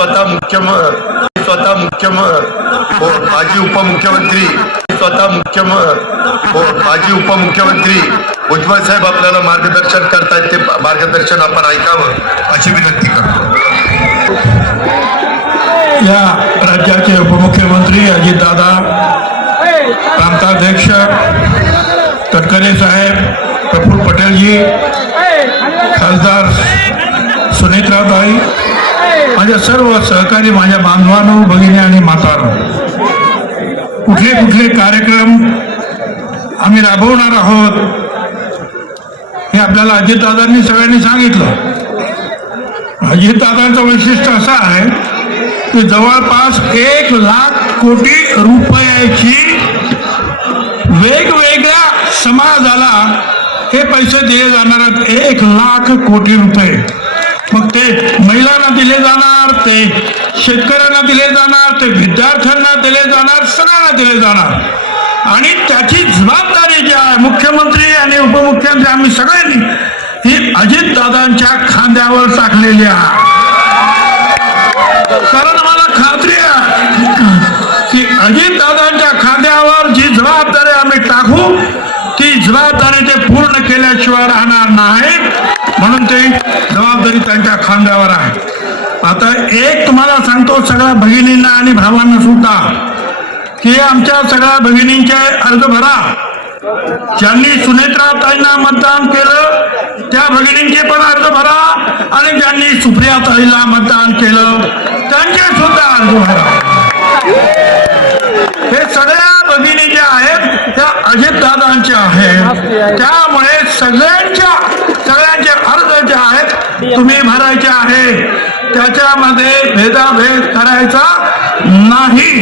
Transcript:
स्वतः माजी उपमुख्यमंत्री भुजबळ साहेब आपल्याला मार्गदर्शन करतायत, ते मार्गदर्शन आपण ऐकावं अशी विनंती करतो. या राज्याचे उपमुख्यमंत्री अजितदादा, प्रांताध्यक्ष तटकरे साहेब, प्रफुल्ल पटेलजी, खासदार सुनेत्राताई, माझ्या सर्व सहकारी, माझ्या बांधवांनो, भगिनी आणि मातांनो, कुठले कुठले कार्यक्रम आम्ही राबवणार आहोत हे आपल्याला अजितदादांनी सगळ्यांनी सांगितलं. अजितदादांचं वैशिष्ट्य असं आहे की जवळपास 1,00,000 कोटी रुपयाची वेगवेगळ्या समाजाला हे पैसे दिले जाणार आहेत. 1,00,000 कोटी रुपये. मग ते महिलांना दिले जाणार, ते शेतकऱ्यांना दिले जाणार, ते विद्यार्थ्यांना दिले जाणार, सगळ्यांना दिले जाणार. आणि त्याची जबाबदारी जी आहे मुख्यमंत्री आणि उपमुख्यमंत्री आम्ही सगळ्यांनी ही अजितदादांच्या खांद्यावर टाकलेली आहे. कारण मला खात्री आहे की अजितदादांच्या खांद्यावर जी जबाबदारी आम्ही टाकू ती जबाबदारी ते पूर्ण केल्याशिवाय राहणार नाही. म्हणून ते जबाबदारी त्यांच्या खांद्यावर आहे. आता एक तुम्हाला सांगतो सगळ्या भगिनींना आणि भावांना सुद्धा की आमच्या सगळ्या भगिनींचे अर्ज भरा. ज्यांनी सुनेत्राताईंना मतदान केलं त्या भगिनींचे पण अर्ज भरा आणि ज्यांनी सुप्रियाताईला मतदान केलं त्यांचे सुद्धा अर्ज भरा. हे सगळ्या भगिनी ज्या आहेत त्या अजितदादांच्या आहेत. त्यामुळे सगळ्यांचे अर्ज जे आहेत तुम्ही भरायचे आहे. त्याच्यामध्ये भेदाभेद करायचा नाही.